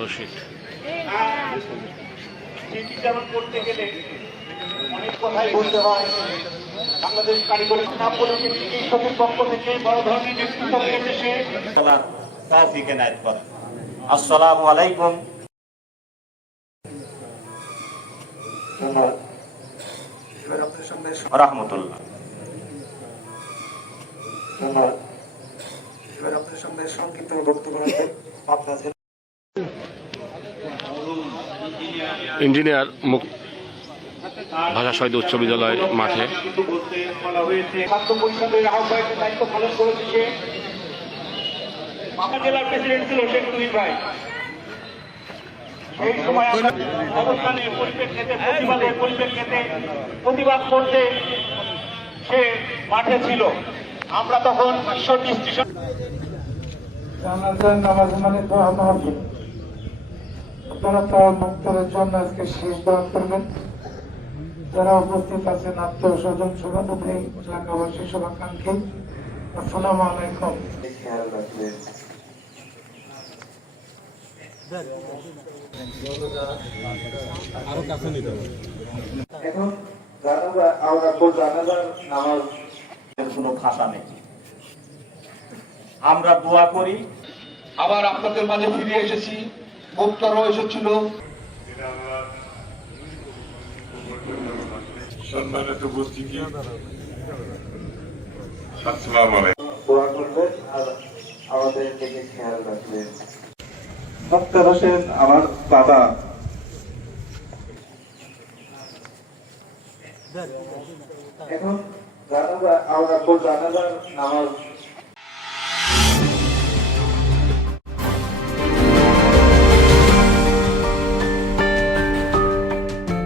রশিদ। যেমন করতে গেলে অনেক কথাই বলতে হয়। বাংলাদেশ কারিগরি নাম বলেছে এই সবের পক্ষ থেকে বড় ধরনের নেতৃত্ব দিয়েছে সে। তৌফিক এনায়েত করেন। আসসালামু আলাইকুম রাহমাতুল্লাহ। আপনার সামনে সংক্ষিপ্ত বক্তব্য রাখবেন আপনার ইঞ্জিনিয়ার ভাষা শহীদ উচ্চ বিদ্যালয় মাঠে ছাত্র পরিষদের আহ্বায়কের দায়িত্ব পালন করেছে সে। মাথা জেলার প্রেসিডেন্ট ছিল শেখ তুহিন ভাই। সেই সময় অবস্থানের পরিপ্রেক্ষিতে প্রতিবাদের পরিপ্রেক্ষিতে প্রতিবাদ করতে সে মাঠে ছিল। আমরা তখন ঈশ্বর দৃষ্টি নামাজ মানে তো আমার আপনারা তার মুক্তরের জন্য আজকে শেষ দোয়া করবেন। যারা উপস্থিত আছেন আত্মীয় স্বজন শুভানুভূতি এলাকাবাসী শুভাকাঙ্ক্ষী, আসসালামু আলাইকুম। খেয়াল রাখবেন আরো কাছে নিতে হবে। এখন জানাজার নামাজ কোনো খাতা নেই। আমরা দোয়া করি। আবার আপনাদের মাঝে ফিরে এসেছি, বক্তারাও এসেছিল। সম্মানিত উপস্থিতি, আসসালামু আলাইকুম। দোয়া করবেন আর আমাদের দিকে খেয়াল রাখবেন। মুক্তার হোসেন আমার বাবা। এখন জানাজার নামাজ